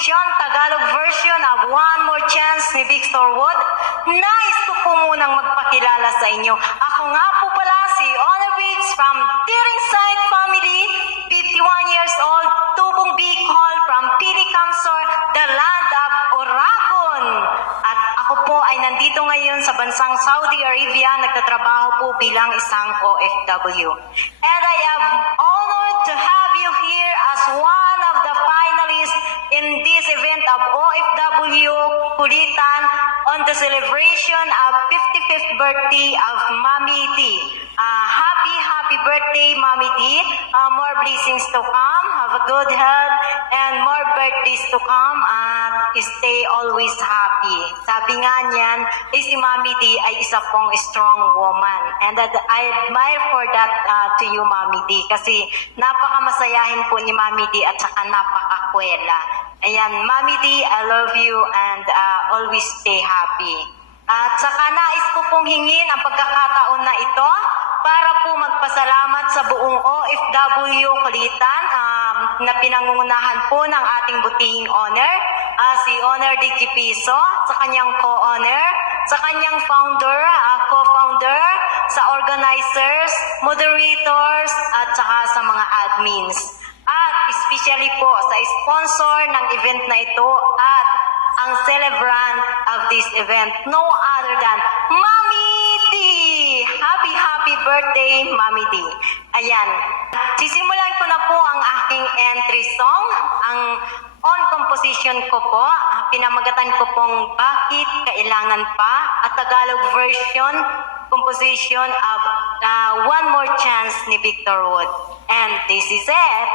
composition, Tagalog version of One More Chance ni Victor Wood. Nais ko po munang magpakilala sa inyo. Ako nga po pala si Honor Bates from Tiringside Family, 51 years old, Tubong Bicol, from Pili Camsor, the land of Oragon. At ako po ay nandito ngayon sa bansang Saudi Arabia, nagtatrabaho po bilang isang OFW. And I am honored to have you here as one of the finalists in this event of OFW Kulitan on the celebration of 55th birthday of Mami D. Happy birthday, Mami D. More blessings to come. Have a good health and more birthdays to come. Stay always happy. Sabi nga niyan, si Mami D ay isa pong strong woman. And I admire for that to you, Mami D. Kasi napakamasayahin po ni Mami D at saka napakakwela. Ayan, Mami D, I love you and always stay happy. At saka nais ko pong hingin ang pagkakataon na ito para po magpasalamat sa buong OFW Kulitan na pinangungunahan po ng ating butihing honor, si Honor Dicky Piso, sa kanyang co-honor, sa kanyang founder, co-founder, sa organizers, moderators, at saka sa mga admins. At especially po sa sponsor ng event na ito at ang celebrant of this event, no other than Mami D! Happy birthday, Mami D! Ayan, sisimulan ko na po ang aking entry song. Ang on composition ko po, pinamagatan ko pong Bakit Kailangan Pa, at Tagalog version composition of One More Chance ni Victor Wood. And this is it.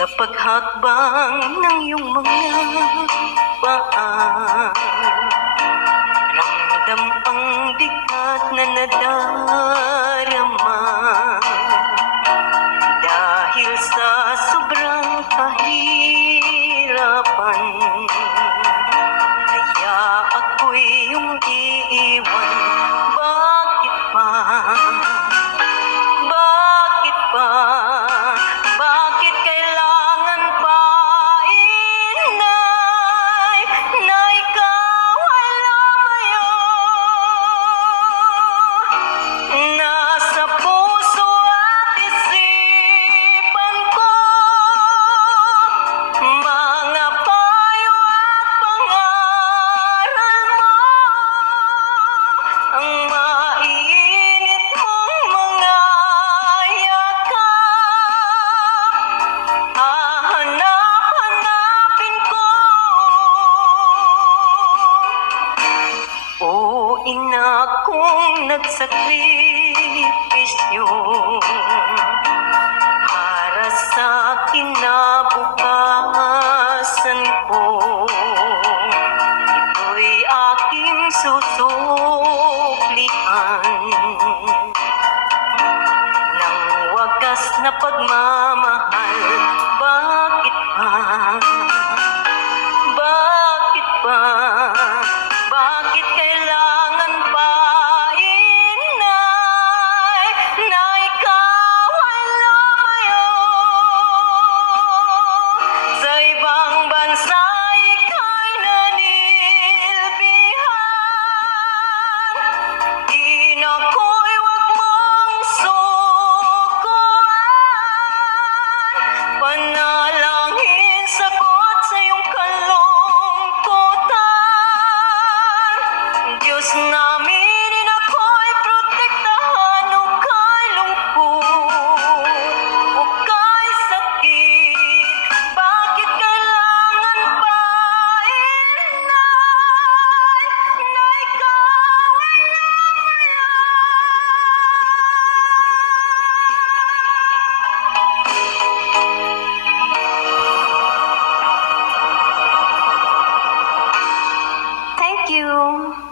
Sa paghakbang ng iyong mga paa, ramdam ang bigat na nadarama. Dahil sa sobrang kahirapan, kaya ako'y iyong iiwan. Bakit pa? Bakit pa? Bakit kailangan pa, inay, na ikaw ay lumayo? Nasa puso at isipan ko mga payo at pangaral mo, ang maiinit mong mga yakap. Hahanap-hanapin ko. O ina kong nagsakripisyo para sa kinabukasan ko, ito'y aking susuklian ng wagas na pagmamahal. Bakit pa? Bakit pa? Bakit kailangan pa, inay, na ikaw ay lumayo? Sa ibang bansa ika'y nanilbihan. Inako'y wag mong sukuan. Panalangin sagot sa iyong kalungkutan. you.